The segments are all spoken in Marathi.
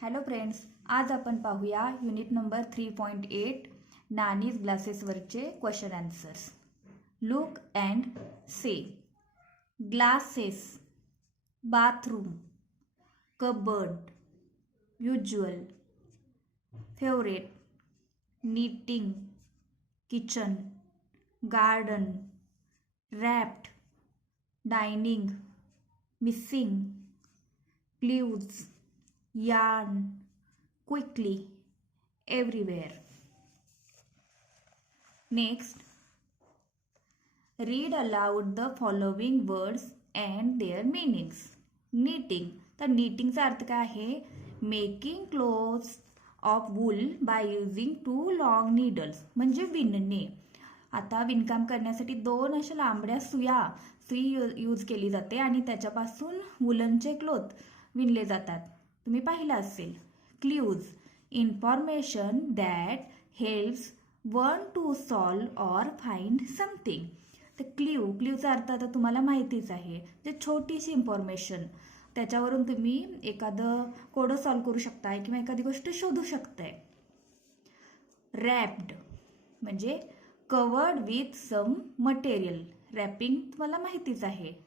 हॅलो फ्रेंड्स, आज आपण पाहूया युनिट नंबर 3.8 नानीज ग्लासेसवरचे question answers. Look and say. Glasses, bathroom, cupboard, usual, favourite, knitting, kitchen, garden, wrapped, dining, missing, clues, yarn, quickly, everywhere. Next, read aloud the following words and their meanings. Knitting. तर knittingचा अर्थ काय आहे? Making clothes of wool by using 2 long needles. म्हणजे विणणे. आता विणकाम करण्यासाठी 2 अशा लांबड्या सुई यूज केली जाते आणि त्याच्यापासून वुलनचे क्लोथ विणले जातात. तुम्ही पाहिलं असेल. Clues, information that helps one two solve or find something. तर क्ल्यूचा अर्थ आता तुम्हाला माहितीच आहे. जे छोटीशी इन्फॉर्मेशन, त्याच्यावरून तुम्ही एखादं कोडं सॉल्व करू शकताय किंवा एखादी गोष्ट शोधू शकताय. रॅप्ड म्हणजे covered with some material. Wrapping तुम्हाला माहितीच आहे.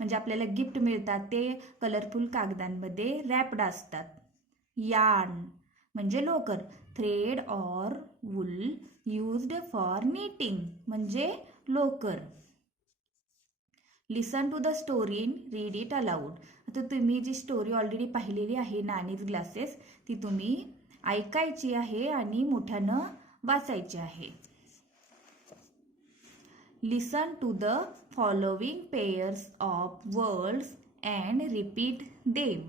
म्हणजे आपल्याला गिफ्ट मिळतात ते कलरफुल कागदांमध्ये रॅप्ड असतात. यार्न म्हणजे लोकर. Thread or wool used for knitting म्हणजे लोकर. Listen to the story, read it aloud. आता तुम्ही जी स्टोरी ऑलरेडी पाहिलेली आहे नानीज ग्लासेस, ती तुम्ही ऐकायची आहे आणि मोठ्यानं वाचायची आहे. Listen to the following pairs of words and repeat them.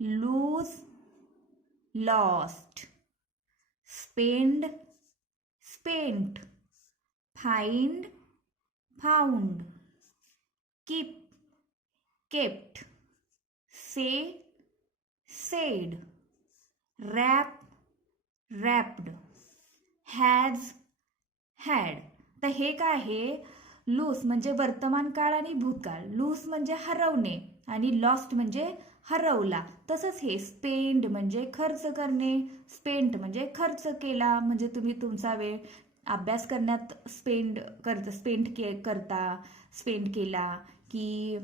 Lose, lost. Spend, spent. Find, found. Keep, kept. Say, said. Wrap, wrapped. Has, had. तर हे काय आहे? लूस म्हणजे वर्तमान काळ आणि भूतकाळ. लूस म्हणजे हरवणे आणि लॉस्ट म्हणजे हरवला. तसंच हे स्पेंड म्हणजे खर्च करणे. स्पेंट म्हणजे खर्च केला. म्हणजे तुम्ही तुमचा वेळ अभ्यास करण्यात स्पेंड केला की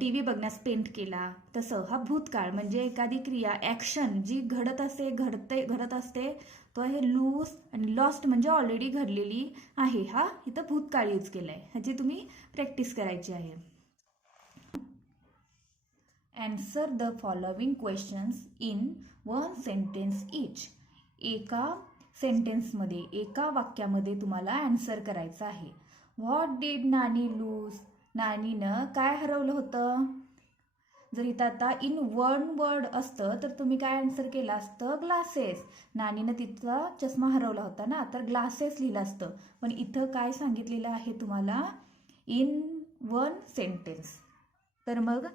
TV बघण्यात स्पेंड केला. तसं हा भूतकाळ म्हणजे एखादी क्रिया, ॲक्शन जी घडत असते तो आहे लूज. आणि लॉस्ट म्हणजे ऑलरेडी घडलेली आहे. हा इथं भूतकाळ यूज केलाय. ह्याची तुम्ही प्रॅक्टिस करायची आहे. Answer the following questions in one sentence each. एका सेंटेन्समध्ये, एका वाक्यामध्ये तुम्हाला आन्सर करायचं आहे. What did Nani lose? नानीनं काय हरवलं होतं? जर इथं आता इन वन वर्ड असतं तर तुम्ही काय आन्सर केलं असतं? ग्लासेस. नानीनं तिचा चष्मा हरवला होता ना, तर ग्लासेस लिहिलं असतं. पण इथं काय सांगितलेलं आहे तुम्हाला? In one sentence. तर मग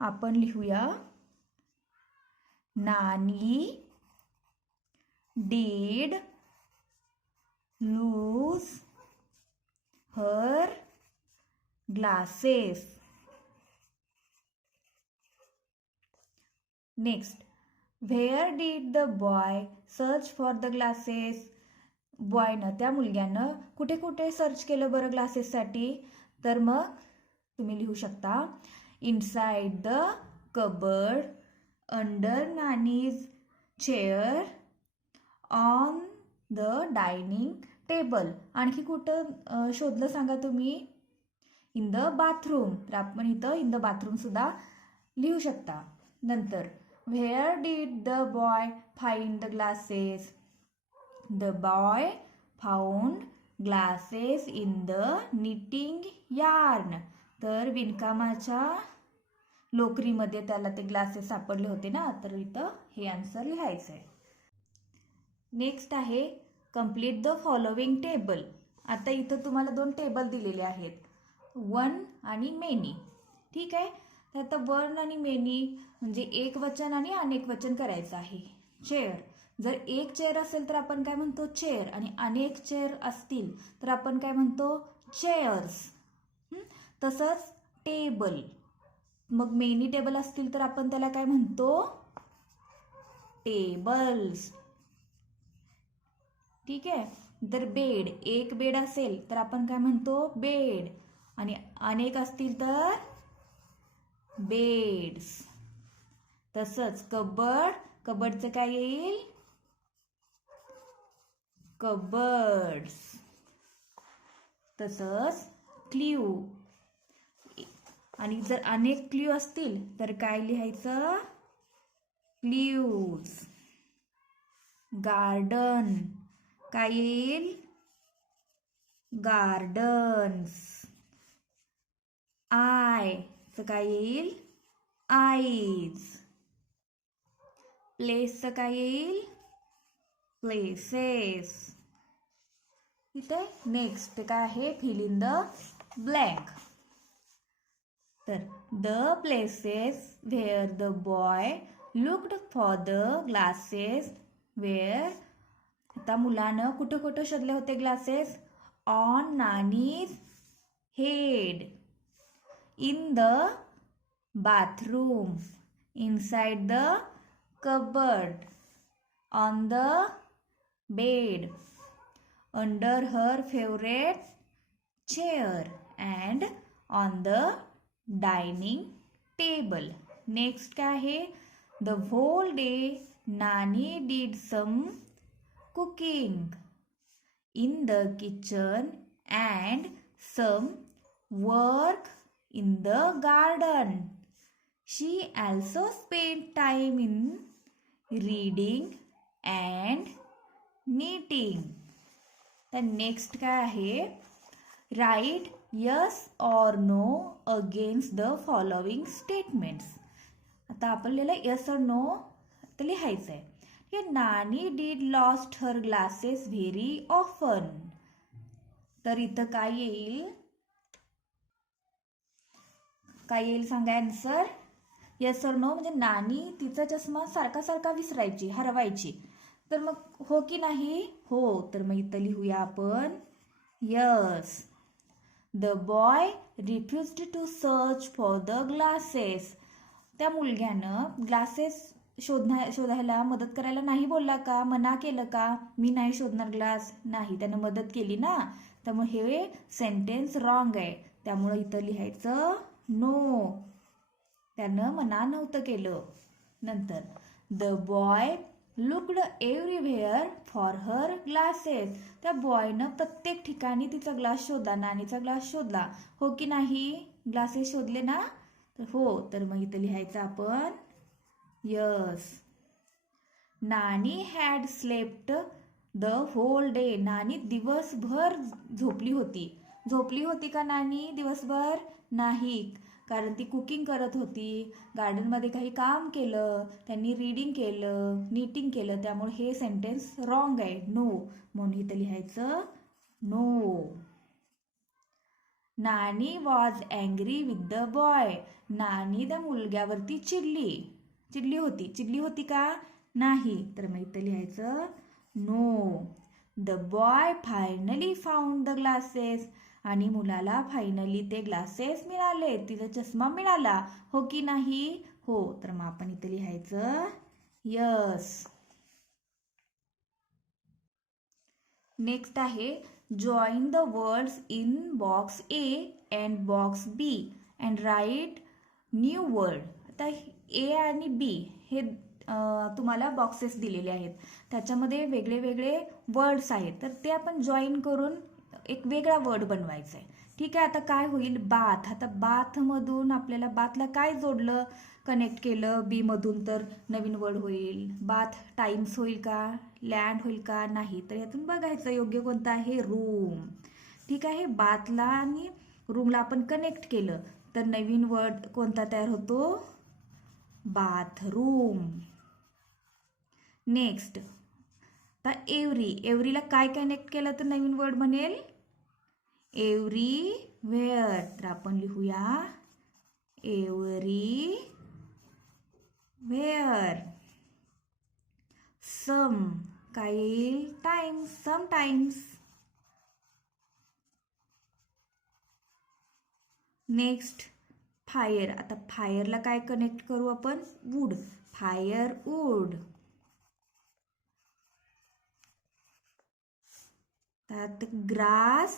आपण लिहूया, Nani did lose her glasses. Next, where did the boy search for the glasses? बॉयनं, त्या मुलग्यानं कुठे कुठे सर्च केलं बरं ग्लासेससाठी? तर मग तुम्ही लिहू शकता, inside the cupboard, under nannies chair, on the dining table. आणखी कुठं शोधलं सांगा तुम्ही? In the bathroom. तर आपण इथं इन द बाथरूम सुद्धा लिहू शकता. नंतर, where did the boy find the glasses? The boy found glasses in the knitting yarn. तर विणकामाच्या लोकरीमध्ये त्याला ते ग्लासेस सापडले होते ना, तर इथं हे आन्सर लिहायचं आहे. नेक्स्ट आहे, कंप्लीट द फॉलोविंग टेबल. आता इथं तुम्हाला 2 टेबल दिलेले आहेत, वन आणि मेनी. ठीक आहे. तर आता वन आणि मेनी म्हणजे एक वचन आणि अनेक वचन करायचं आहे. चेअर, जर एक चेअर असेल तर आपण काय म्हणतो? चेअर. आणि अनेक चेअर असतील तर आपण काय म्हणतो? चेअर्स. तसंच टेबल, मग मेनी टेबल असतील तर आपण त्याला काय म्हणतो? टेबल्स. ठीक आहे. तर बेड, एक बेड असेल तर आपण काय म्हणतो? बेड. आणि अनेक असतील तर बेड्स. तसंच कबर्ड, कबर्डचं काय येईल? कबर्ड्स. तसंच क्ल्यू. आणि जर अनेक क्ल्यू असतील तर काय लिहायचं? क्ल्यूज. गार्डन काय येईल? गार्डन्स. आयचं काय येईल? आईज. प्लेसचं काय येईल? प्लेसेस. इथे नेक्स्ट काय आहे? Fill in the blank. तर the places where the boy looked for the glasses where. आता मुलानं कुठं कुठं शोधले होते glasses? On Nani's head, in the bathroom, inside the cupboard, on the bed, under her favourite chair and on the dining table. Next काय आहे? The whole day Nani did some cooking in the kitchen and some work in the garden. She also spent time in reading and knitting. The next काय आहे? Write yes or no against the following statements. आता आपल्याला yes or no तर लिहायचं आहे. Nani did lost her glasses very often. तर इथं काय येईल? काय येईल सांगा आन्सर? येस और नो म्हणजे नानी तिचा चष्मा सारखा सारखा विसरायची, हरवायची. तर मग हो की नाही? हो. तर मग इथं लिहूया आपण yes. The boy refused to search for the glasses. त्या मुलग्यानं ग्लासेस शोधायला मदत करायला नाही बोलला का? मना केलं का? मी नाही शोधणार ग्लास. नाही, त्यानं मदत केली ना. त्यामुळे हे सेंटेन्स रॉंग आहे. त्यामुळे इथं लिहायचं नो. त्यानं मना नव्हतं केलं. नंतर the boy looked everywhere for her glasses. त्या बॉयनं प्रत्येक ठिकाणी तिचा ग्लास शोधला, नानीचा ग्लास शोधला. हो की नाही? ग्लासेस शोधले ना? तर हो. तर मग इथं लिहायचं आपण yes. Nani had slept the whole day. नानी दिवसभर झोपली होती. झोपली होती का नानी दिवसभर? नाही, कारण ती कुकिंग करत होती, गार्डनमध्ये काही काम केलं, त्यांनी रीडिंग केलं, नीटिंग केलं. त्यामुळे हे सेंटेन्स रॉंग आहे, नो. म्हणून इथं लिहायचं no. Nani was angry with the boy. नानी त्या मुलग्यावरती चिडली होती का? नाही. तर मग इथं लिहायचं no. The boy finally found the glasses. आणि मुलाला फायनली ते ग्लासेस मिळाले, तिचा चष्मा मिळाला. हो की नाही? हो. तर मग आपण इथं लिहायचं यस. नेक्स्ट आहे join the words in box A and box B and write new word. आता ए आणि बी हे तुम्हाला बॉक्सेस दिलेले आहेत. त्याच्यामध्ये वेगळे वेगळे वर्ड्स आहेत. तर ते आपण जॉईन करून एक वेगळा वर्ड बनवायचा आहे. ठीक आहे. आता काय होईल? बाथ. आता बाथमधून आपल्याला बाथला काय जोडलं, कनेक्ट केलं बी मधून, तर नवीन वर्ड होईल. बाथ टाइम्स होईल का? लँड होईल का? नाही. तर यातून बघायचं योग्य कोणतं आहे? रूम. ठीक आहे. बाथला आणि रूमला आपण कनेक्ट केलं तर नवीन वर्ड कोणता तयार होतो? बाथरूम. नेक्स्ट आता एव्हरीला काय कनेक्ट केलं तर नवीन वर्ड बनेल? एव्हरीवेअर. तर आपण लिहूया एव्हरीवेअर. सम काय येईल? टाइम्स. समटाइम्स. Next fire. आता फायरला काय कनेक्ट करू आपण? वूड. Fire wood. त्यात ग्रास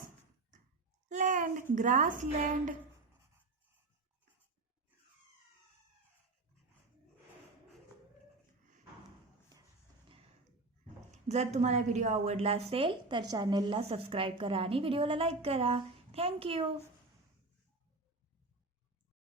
लँड. जर तुम्हाला व्हिडिओ आवडला असेल तर चॅनलला सबस्क्राईब करा आणि व्हिडिओला लाईक करा. थँक्यू.